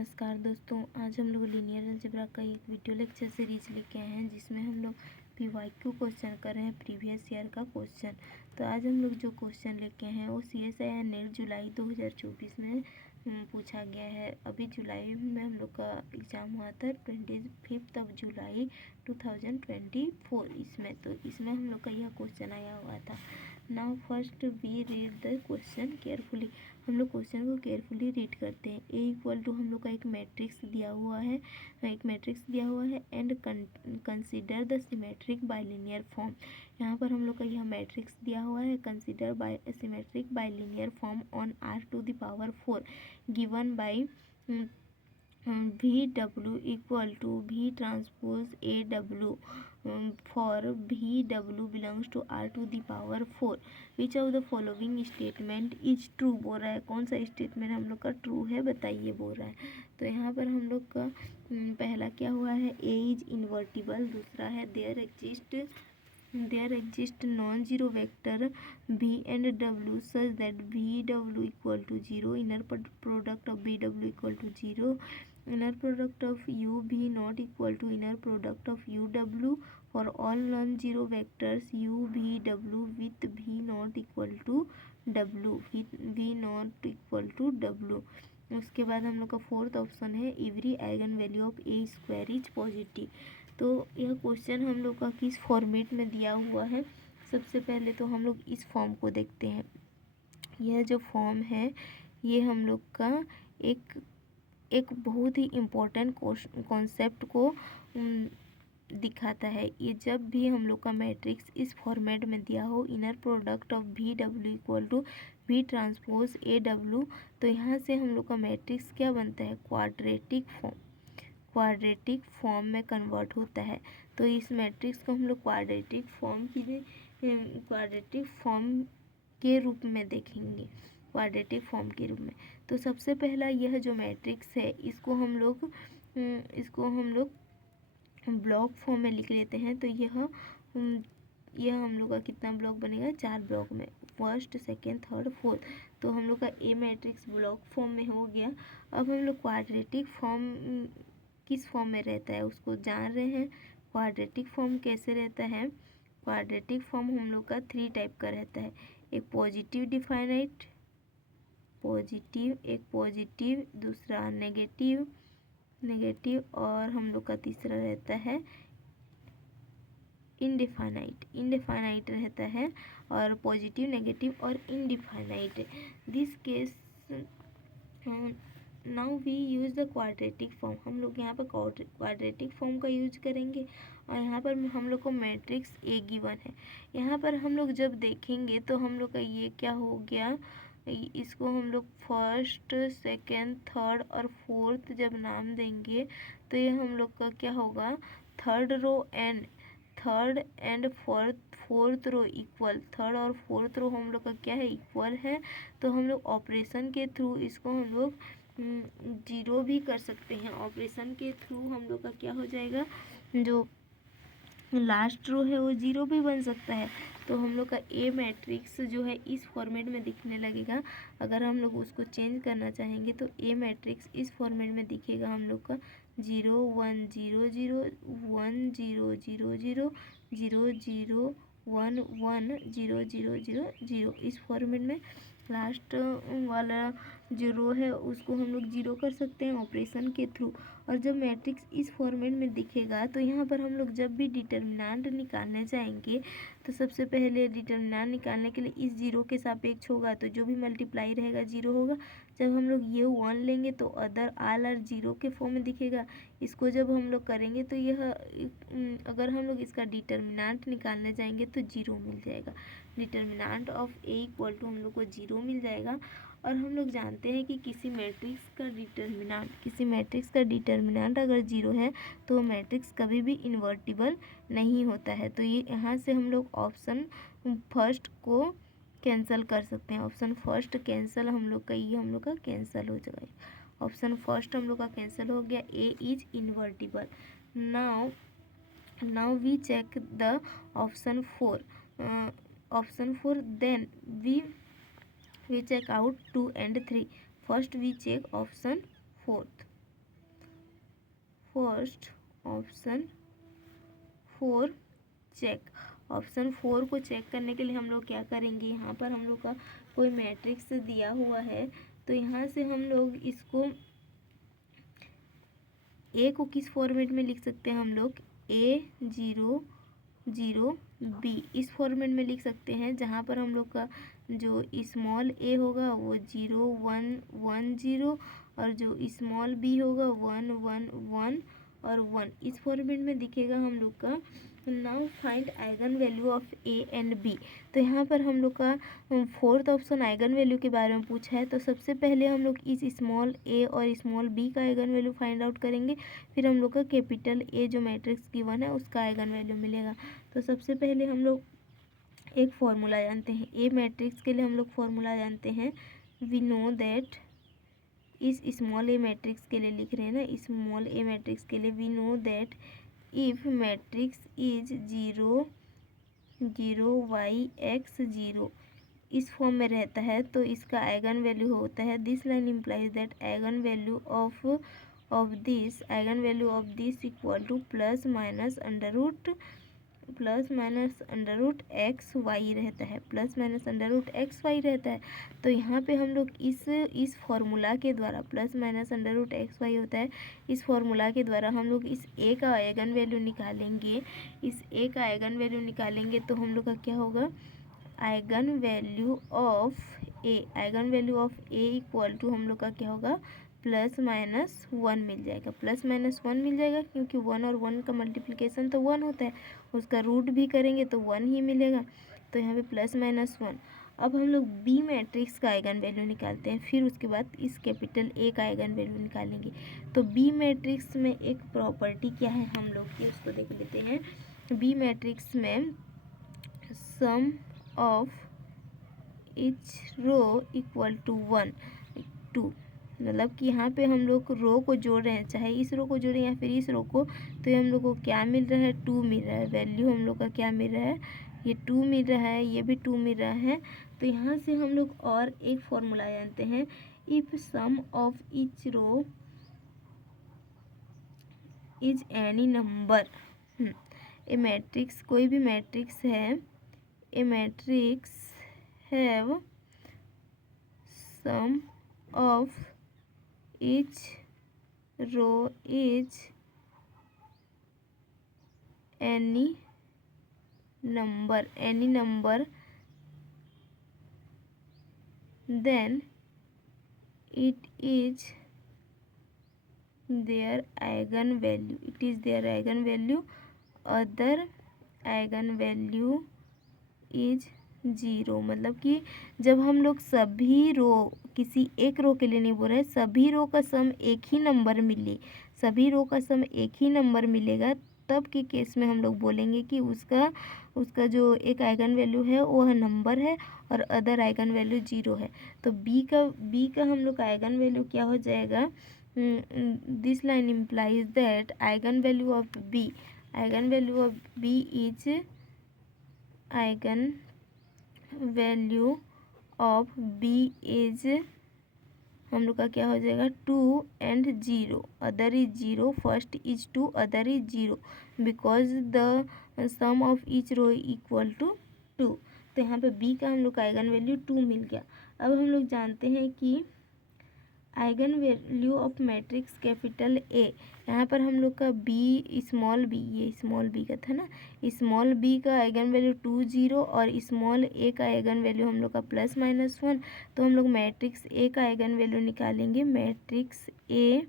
नमस्कार दोस्तों, आज हम लोग लीनियर अलजेब्रा का एक वीडियो लेक्चर सीरीज लेके आए हैं जिसमें हम लोग पीवाईक्यू क्वेश्चन कर रहे हैं प्रीवियस ईयर का क्वेश्चन। तो आज हम लोग जो क्वेश्चन लेके आए हैं वो CSIR नेट जुलाई 2024 में पूछा गया है। अभी जुलाई में हम लोग का एग्ज़ाम हुआ था 25 जुलाई 2024 इसमें। तो इसमें हम लोग का यह क्वेश्चन आया हुआ था। Now first we read the question carefully. हम लोग क्वेश्चन को केयरफुली रीड करते हैं। ए इक्वल टू हम लोग का एक मैट्रिक्स दिया हुआ है and consider the symmetric bilinear form. यहाँ पर हम लोग का यह मैट्रिक्स दिया हुआ है, consider symmetric bilinear form on R⁴ given by VW equal to V transpose AW for VW belongs to R⁴ which of the following statement is true बोल रहा है। कौन सा स्टेटमेंट हम लोग का ट्रू है बताइए बोल रहा है। तो यहाँ पर हम लोग का पहला क्या हुआ है, A इज इन्वर्टिबल। दूसरा है there exist non zero vector V and W such that VW equal to 0, inner product of VW equal to 0, inner product of UV not equal to inner product of UW for all non-zero vectors UVW with V not equal to W। उसके बाद हम लोग का fourth option है every eigen value of A² is positive. तो यह question हम लोग का किस फॉर्मेट में दिया हुआ है, सबसे पहले तो हम लोग इस फॉर्म को देखते हैं। यह जो फॉर्म है ये हम लोग का एक बहुत ही इम्पोर्टेंट कॉन्सेप्ट को दिखाता है। ये जब भी हम लोग का मैट्रिक्स इस फॉर्मेट में दिया हो, inner product of VW equal to V transpose AW, तो यहाँ से हम लोग का मैट्रिक्स क्या बनता है, क्वाड्रेटिक फॉर्म में कन्वर्ट होता है। तो इस मैट्रिक्स को हम लोग क्वाड्रेटिक फॉर्म के रूप में देखेंगे, क्वाड्रेटिक फॉर्म के रूप में। तो सबसे पहला यह जो मैट्रिक्स है इसको हम लोग ब्लॉक फॉर्म में लिख लेते हैं। तो यह हम लोग का कितना ब्लॉक बनेगा, 4 ब्लॉक में, फर्स्ट सेकेंड थर्ड फोर्थ। तो हम लोग का ए मैट्रिक्स ब्लॉक फॉर्म में हो गया। अब हम लोग क्वाड्रेटिक फॉर्म किस फॉर्म में रहता है उसको जान रहे हैं। क्वाड्रेटिक फॉर्म कैसे रहता है, क्वाड्रेटिक फॉर्म हम लोग का 3 टाइप का रहता है। एक पॉजिटिव डिफाइनाइट, दूसरा नेगेटिव, और हम लोग का तीसरा रहता है इनडिफाइनाइट रहता है। और पॉजिटिव, नेगेटिव और indefinite. This case now we use the quadratic form. हम लोग यहाँ पर क्वाड्रेटिक फॉर्म का यूज करेंगे। और यहाँ पर हम लोग को मैट्रिक्स A गिवन है। यहाँ पर हम लोग जब देखेंगे तो हम लोग का ये क्या हो गया, इसको हम लोग फर्स्ट सेकेंड थर्ड और फोर्थ जब नाम देंगे तो ये हम लोग का क्या होगा, third and fourth row equal, third और फोर्थ रो हम लोग का क्या है, इक्वल है। तो हम लोग ऑपरेशन के थ्रू इसको हम लोग 0 भी कर सकते हैं। ऑपरेशन के थ्रू हम लोग का क्या हो जाएगा, जो लास्ट रो है वो 0 भी बन सकता है। तो हम लोग का ए मैट्रिक्स जो है इस फॉर्मेट में दिखने लगेगा। अगर हम लोग उसको चेंज करना चाहेंगे तो ए मैट्रिक्स इस फॉर्मेट में दिखेगा हम लोग का 0 1 0 0 1 0 0 0 0 0 1 1 0 0 0 0 इस फॉर्मेट में। लास्ट वाला जो रो है उसको हम लोग 0 कर सकते हैं ऑपरेशन के थ्रू। और जब मैट्रिक्स इस फॉर्मेट में दिखेगा तो यहाँ पर हम लोग जब भी डिटर्मिनेंट निकालने जाएंगे तो सबसे पहले डिटर्मिनेंट निकालने के लिए इस 0 के सापेक्ष होगा, तो जो भी मल्टीप्लाई रहेगा 0 होगा। जब हम लोग ये 1 लेंगे तो अदर आल आर 0 के फॉर्म में दिखेगा। इसको जब हम लोग करेंगे तो यह अगर हम लोग इसका डिटर्मिनेंट निकालने जाएंगे तो 0 मिल जाएगा। Determinant of A equal to हम लोग को 0 मिल जाएगा। और हम लोग जानते हैं कि किसी मैट्रिक्स का डिटर्मिनेंट अगर 0 है तो मैट्रिक्स कभी भी इन्वर्टिबल नहीं होता है। तो ये यहाँ से हम लोग ऑप्शन फर्स्ट को कैंसिल कर सकते हैं। ऑप्शन फर्स्ट कैंसिल हम लोग का कैंसिल हो जाएगा। ऑप्शन फर्स्ट हम लोग का कैंसिल हो गया, A is invertible. Now we check the option 4 then we check out 2 and 3. First we check option 4th. First option 4 check. Option 4 को चेक करने के लिए हम लोग क्या करेंगे, यहाँ पर हम लोग का कोई मैट्रिक्स दिया हुआ है तो यहाँ से हम लोग इसको ए को किस फॉर्मेट में लिख सकते हैं, हम लोग A0 0 B इस फॉर्मेट में लिख सकते हैं, जहाँ पर हम लोग का जो स्मॉल a होगा वो 0 1 1 0 और जो स्मॉल b होगा 1 1 1 और 1 इस फॉर्मेट में दिखेगा हम लोग का। Now find eigen value of a and b। तो यहाँ पर हम लोग का फोर्थ ऑप्शन आइगन वैल्यू के बारे में पूछा है, तो सबसे पहले हम लोग इस स्मॉल a और स्मॉल b का आइगन वैल्यू फाइंड आउट करेंगे, फिर हम लोग का कैपिटल A जो मैट्रिक्स गिवन है उसका आइगन वैल्यू मिलेगा। तो सबसे पहले हम लोग एक फॉर्मूला जानते हैं, ए मैट्रिक्स के लिए हम लोग फॉर्मूला जानते हैं, वी नो दैट इस स्मॉल ए मैट्रिक्स के लिए लिख रहे हैं ना, स्मॉल ए मैट्रिक्स के लिए we know that if matrix is 0 0 y x 0 इस फॉर्म में रहता है तो इसका आइगन वैल्यू होता है, this line implies that eigen value of this equal to plus minus under root x y रहता है, plus minus under root x y रहता है। तो यहाँ पे हम लोग इस फॉर्मूला के द्वारा plus minus under root x y होता है, इस फॉर्मूला के द्वारा हम लोग इस ए का आइगन वैल्यू निकालेंगे। इस ए का आइगन वैल्यू निकालेंगे तो हम लोग का क्या होगा, eigen value of A equal to हम लोग का क्या होगा, प्लस माइनस 1 मिल जाएगा, प्लस माइनस 1 मिल जाएगा क्योंकि 1 और 1 का मल्टीप्लिकेशन तो 1 होता है, उसका रूट भी करेंगे तो 1 ही मिलेगा। तो यहाँ पे प्लस माइनस 1। अब हम लोग बी मैट्रिक्स का आइगन वैल्यू निकालते हैं, फिर उसके बाद इस कैपिटल ए का आइगन वैल्यू निकालेंगे। तो बी मैट्रिक्स में एक प्रॉपर्टी क्या है हम लोग की, उसको देख लेते हैं। बी मैट्रिक्स में sum of each row equal to 1 2, मतलब कि यहाँ पे हम लोग रो को जोड़ रहे हैं, चाहे इस रो को जोड़ें या फिर इस रो को, तो ये हम लोग को क्या मिल रहा है, 2 मिल रहा है। वैल्यू हम लोग का क्या मिल रहा है, ये 2 मिल रहा है, ये भी 2 मिल रहा है। तो यहाँ से हम लोग और एक फॉर्मूला जानते हैं, if sum of each row is any number. A matrix कोई भी मैट्रिक्स है, A matrix have sum of each row is any number then it is their eigenvalue, other eigenvalue is 0। मतलब कि जब हम लोग सभी रो, किसी एक रो के लिए नहीं बोल रहे, सभी रो का सम एक ही नंबर मिलेगा, तब के केस में हम लोग बोलेंगे कि उसका जो एक आइगन वैल्यू है वह नंबर है और अदर आइगन वैल्यू 0 है। तो बी का हम लोग का आइगन वैल्यू क्या हो जाएगा, this line implies that eigen value of B is eigen value of B is हम लोग का क्या हो जाएगा, 2 and 0, other is 0, first is 2, other is 0, because the sum of each row equal to 2। तो यहाँ पे बी का हम लोग का आइगन वैल्यू 2 मिल गया। अब हम लोग जानते हैं कि eigen value of matrix capital A, यहाँ पर हम लोग का बी स्मॉल बी, ये स्मॉल बी का था ना, स्मॉल बी का आइगन वैल्यू 2 0 और स्मॉल ए का आइगन वैल्यू हम लोग का प्लस माइनस 1। तो हम लोग मैट्रिक्स ए का आइगन वैल्यू निकालेंगे, matrix A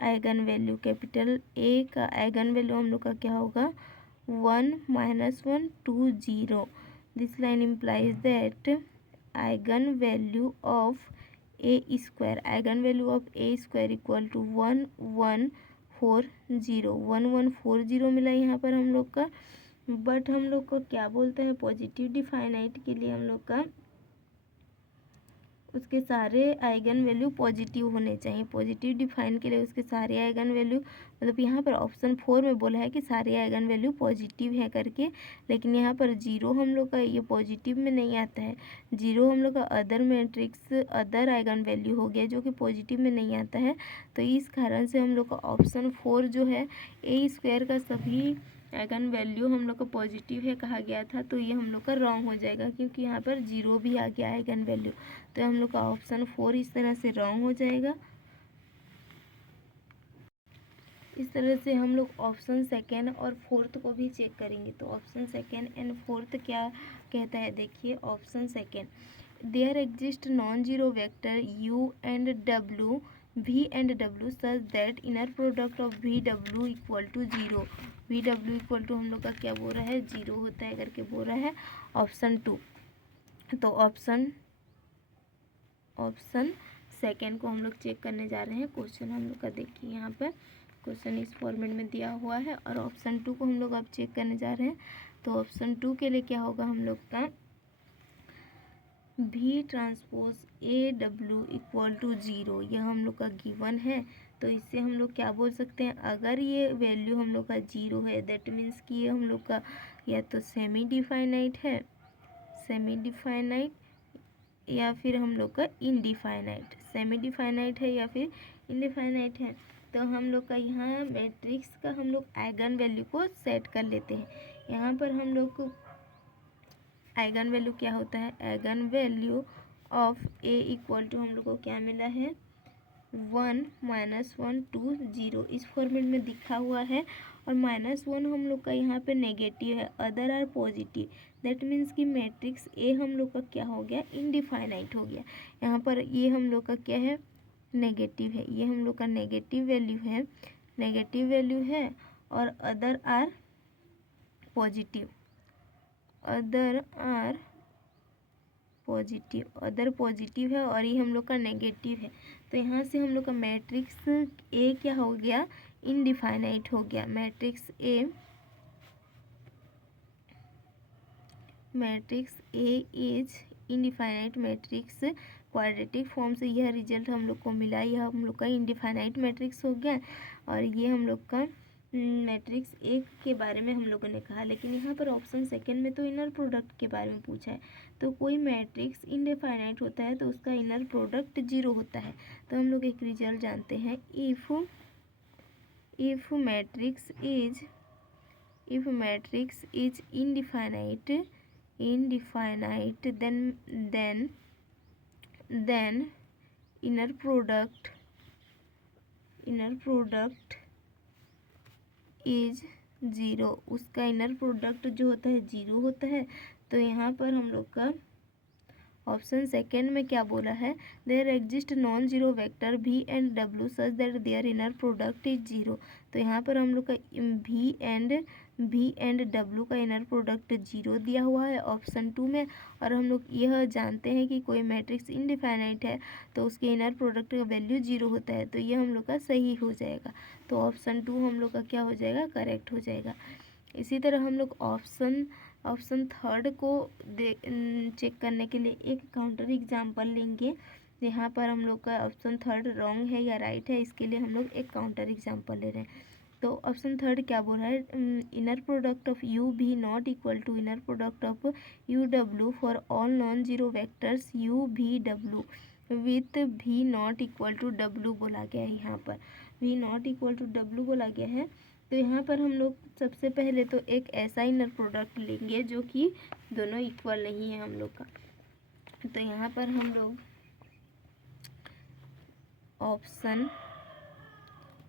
eigen value, capital A का आइगन वैल्यू हम लोग का क्या होगा, 1 -1 2 0। This line implies that eigen value of A square equal to 1 1 4 0, 1 1 4 0 मिला यहाँ पर हम लोग का। बट हम लोग को क्या बोलते हैं, पॉजिटिव डिफाइनाइट के लिए हम लोग का उसके सारे आइगन वैल्यू पॉजिटिव होने चाहिए। पॉजिटिव डिफाइन के लिए उसके सारे आइगन वैल्यू, मतलब यहाँ पर ऑप्शन 4 में बोला है कि सारे आइगन वैल्यू पॉजिटिव है करके, लेकिन यहाँ पर 0 हम लोग का ये पॉजिटिव में नहीं आता है। 0 हम लोग का other matrix other eigen value हो गया जो कि पॉजिटिव में नहीं आता है। तो इस कारण से हम लोग का ऑप्शन 4 जो है ए स्क्वायर का सभी आइगन वैल्यू हम लोग का पॉजिटिव है कहा गया था, तो ये हम लोग का रॉन्ग हो जाएगा क्योंकि यहाँ पर 0 भी आ गया आइगन वैल्यू। तो हम लोग का ऑप्शन 4 इस तरह से रॉन्ग हो जाएगा। इस तरह से हम लोग ऑप्शन सेकेंड और फोर्थ को भी चेक करेंगे। तो ऑप्शन सेकेंड एंड फोर्थ क्या कहता है, देखिए option second, there exist non zero vector u and w v and w such that inner product of v डब्ल्यू इक्वल टू 0। वी डब्ल्यू इक्वल टू हम लोग का क्या बोल रहा है, 0 होता है करके बोल रहा है ऑप्शन 2। तो ऑप्शन सेकेंड को हम लोग चेक करने जा रहे हैं। क्वेश्चन हम लोग का देखिए यहाँ पर क्वेश्चन इस फॉर्मेट में दिया हुआ है और ऑप्शन 2 को हम लोग अब चेक करने जा रहे हैं। तो ऑप्शन 2 के लिए क्या होगा हम लोग का, भी ट्रांसपोज ए डब्ल्यू इक्वल टू 0, यह हम लोग का गिवन है। तो इससे हम लोग क्या बोल सकते हैं, अगर ये वैल्यू हम लोग का 0 है दैट मीन्स कि ये हम लोग का या तो सेमी डिफाइनाइट है, सेमी डिफाइनाइट, या फिर हम लोग का इनडिफाइनाइट। सेमी डिफाइनाइट है या फिर इनडिफाइनाइट है। तो हम लोग का यहाँ मैट्रिक्स का हम लोग आइगन वैल्यू को सेट कर लेते हैं। यहाँ पर हम लोग को आइगन वैल्यू क्या होता है, eigen value of A equal to हम लोग को क्या मिला है, 1 -1 2 0 इस फॉर्मेट में दिखा हुआ है। और -1 हम लोग का यहाँ पे नेगेटिव है, other are positive, that means कि मैट्रिक्स ए हम लोग का क्या हो गया, इनडिफाइनाइट हो गया। यहाँ पर ये हम लोग का क्या है, नेगेटिव है, ये हम लोग का नेगेटिव वैल्यू है, नेगेटिव वैल्यू है। और other are positive, other are positive, other positive है और ये हम लोग का नेगेटिव है। तो यहाँ से हम लोग का मैट्रिक्स ए क्या हो गया, इनडिफाइनाइट हो गया। Matrix A is indefinite matrix quadratic form से यह रिजल्ट हम लोग को मिला, यह हम लोग का इनडिफाइनाइट मैट्रिक्स हो गया। और ये हम लोग का मैट्रिक्स ए के बारे में हम लोगों ने कहा, लेकिन यहाँ पर ऑप्शन सेकेंड में तो इनर प्रोडक्ट के बारे में पूछा है। तो कोई मैट्रिक्स इनडिफाइनाइट होता है तो उसका इनर प्रोडक्ट 0 होता है। तो हम लोग एक रिजल्ट जानते हैं, if matrix is indefinite then inner product is 0, उसका इनर प्रोडक्ट जो होता है 0 होता है। तो यहाँ पर हम लोग का ऑप्शन सेकेंड में क्या बोला है, there exist non zero vector v and w such that there inner product is 0। तो यहाँ पर हम लोग का v एंड w का इनर प्रोडक्ट 0 दिया हुआ है ऑप्शन 2 में। और हम लोग यह जानते हैं कि कोई मैट्रिक्स इनडिफाइनाइट है तो उसके इनर प्रोडक्ट का वैल्यू 0 होता है। तो ये हम लोग का सही हो जाएगा। तो ऑप्शन 2 हम लोग का क्या हो जाएगा, करेक्ट हो जाएगा। इसी तरह हम लोग ऑप्शन थर्ड को चेक करने के लिए एक काउंटर एग्जाम्पल लेंगे। यहाँ पर हम लोग का ऑप्शन थर्ड रॉन्ग है या राइट है, इसके लिए हम लोग एक काउंटर एग्जाम्पल ले रहे हैं। तो ऑप्शन थर्ड क्या बोल रहा है, इनर प्रोडक्ट ऑफ यू भी not equal to inner product of U W for all non zero vectors you भी डब्ल्यू विथ भी नॉट इक्वल टू डब्ल्यू बोला गया है। यहाँ पर भी नॉट इक्वल टू डब्ल्यू बोला गया है। तो यहाँ पर हम लोग सबसे पहले तो एक ऐसा इनर प्रोडक्ट लेंगे जो कि दोनों इक्वल नहीं है हम लोग का। तो यहाँ पर हम लोग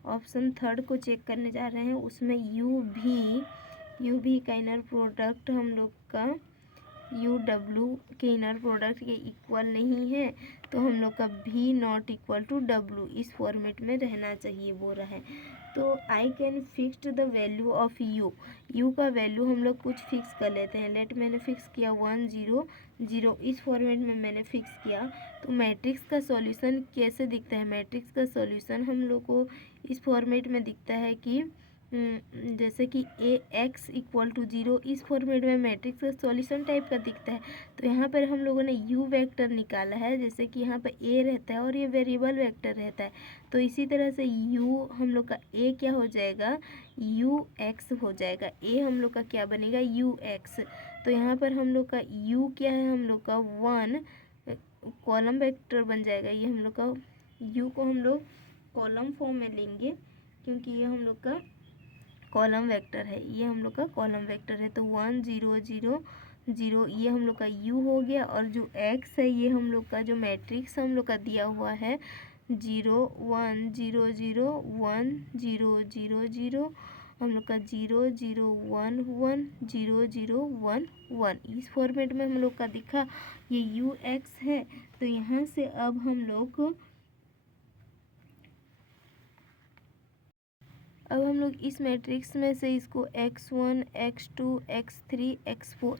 ऑप्शन थर्ड को चेक करने जा रहे हैं। उसमें यू भी का इनर प्रोडक्ट हम लोग का यू डब्ल्यू के इनर प्रोडक्ट के इक्वल नहीं है। तो हम लोग का भी नॉट इक्वल टू डब्ल्यू इस फॉर्मेट में रहना चाहिए बोल रहा है। तो I can fixed the value of you का वैल्यू हम लोग कुछ फिक्स कर लेते हैं। लेट मैंने फिक्स किया 1 0 0 इस फॉर्मेट में मैंने फिक्स किया। तो मैट्रिक्स का सॉल्यूशन कैसे दिखता है, मैट्रिक्स का सॉल्यूशन हम लोग को इस फॉर्मेट में दिखता है कि जैसे कि ए एक्स इक्वल टू 0 इस फॉर्मेट में मैट्रिक्स का सॉल्यूशन टाइप का दिखता है। तो यहाँ पर हम लोगों ने यू वेक्टर निकाला है, जैसे कि यहाँ पर ए रहता है और ये वेरिएबल वेक्टर रहता है। तो इसी तरह से यू हम लोग का ए क्या हो जाएगा, यू एक्स हो जाएगा। ए हम लोग का क्या बनेगा, यू एक्स। तो यहाँ पर हम लोग का यू क्या है, हम लोग का 1 कॉलम वेक्टर बन जाएगा। ये हम लोग का यू को हम लोग कॉलम फॉर्म में लेंगे, क्योंकि ये हम लोग का कॉलम वेक्टर है, ये हम लोग का कॉलम वेक्टर है। तो 1 0 0 0 ये हम लोग का u हो गया, और जो x है ये हम लोग का जो मैट्रिक्स हम लोग का दिया हुआ है 0 1 0 0 1 0 0 0, हम लोग का 0 0 1 1 0 0 1 1, इस फॉर्मेट में हम लोग का दिखा ये u x है। तो यहाँ से अब हम लोग इस मैट्रिक्स में से इसको x1 x2 x3 x4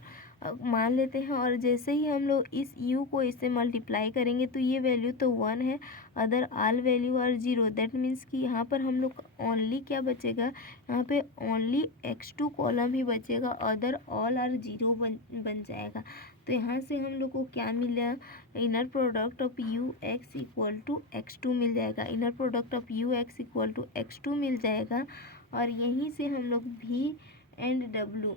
मान लेते हैं, और जैसे ही हम लोग इस u को इससे मल्टीप्लाई करेंगे तो ये वैल्यू तो 1 है, other all value are 0। That means कि यहाँ पर हम लोग ओनली क्या बचेगा, यहाँ पे ओनली x2 कॉलम ही बचेगा, अदर ऑल आर 0 बन जाएगा। तो यहाँ से हम लोग को क्या मिला, inner product of u x equal to x2 मिल जाएगा। Inner product of u x equal to x2 मिल जाएगा, और यहीं से हम लोग v एंड w,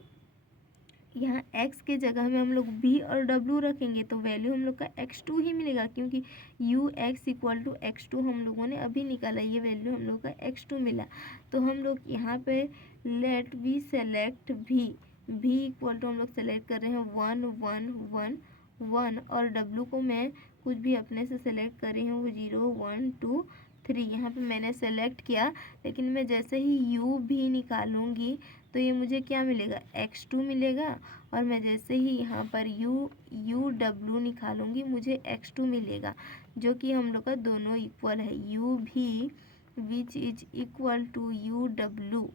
यहाँ x के जगह में हम लोग v और w रखेंगे तो वैल्यू हम लोग का x2 ही मिलेगा, क्योंकि u x equal to x2 हम लोगों ने अभी निकाला, ये वैल्यू हम लोग का x2 मिला। तो हम लोग यहाँ पे let we select v equal to हम लोग सेलेक्ट कर रहे हैं 1 1 1 1, और w को मैं कुछ भी अपने से सेलेक्ट कर रही हूँ 0 1 2 3। यहाँ पे मैंने सेलेक्ट किया, लेकिन मैं जैसे ही u भी निकालूंगी तो ये मुझे क्या मिलेगा, x2 मिलेगा, और मैं जैसे ही यहाँ पर u w निकालूंगी मुझे x2 मिलेगा, जो कि हम लोग का दोनों इक्वल है, u v which is equal to u w।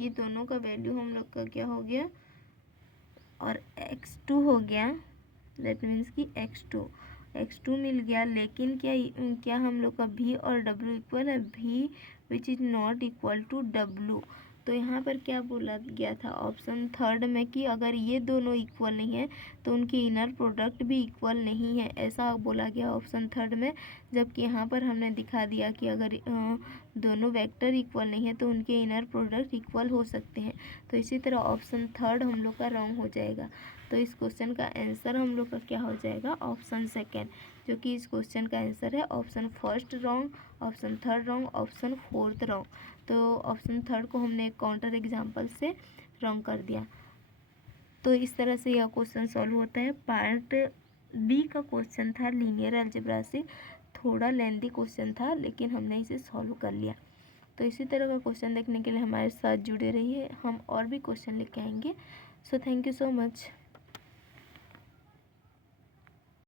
ये दोनों का वैल्यू हम लोग का क्या हो गया, और x2 हो गया। दैट मीन्स कि x2 मिल गया, लेकिन क्या हम लोग का v और w इक्वल है, v which is not equal to w। तो यहाँ पर क्या बोला गया था ऑप्शन थर्ड में कि अगर ये दोनों इक्वल नहीं है तो उनकी इनर प्रोडक्ट भी इक्वल नहीं है, ऐसा बोला गया ऑप्शन थर्ड में। जबकि यहाँ पर हमने दिखा दिया कि अगर दोनों वेक्टर इक्वल नहीं है तो उनके इनर प्रोडक्ट इक्वल हो सकते हैं। तो इसी तरह ऑप्शन थर्ड हम लोग का रॉन्ग हो जाएगा। तो इस क्वेश्चन का आंसर हम लोग का क्या हो जाएगा, ऑप्शन सेकेंड, जो कि इस क्वेश्चन का आंसर है। Option first wrong, option third wrong, option fourth wrong. तो ऑप्शन थर्ड को हमने एक काउंटर एग्जाम्पल से रॉन्ग कर दिया। तो इस तरह से यह क्वेश्चन सॉल्व होता है। पार्ट बी का क्वेश्चन था लीनियर अलजेब्रा से, थोड़ा लेंथी क्वेश्चन था, लेकिन हमने इसे सॉल्व कर लिया। तो इसी तरह का क्वेश्चन देखने के लिए हमारे साथ जुड़े रहिए, हम और भी क्वेश्चन लेके आएंगे। So thank you so much.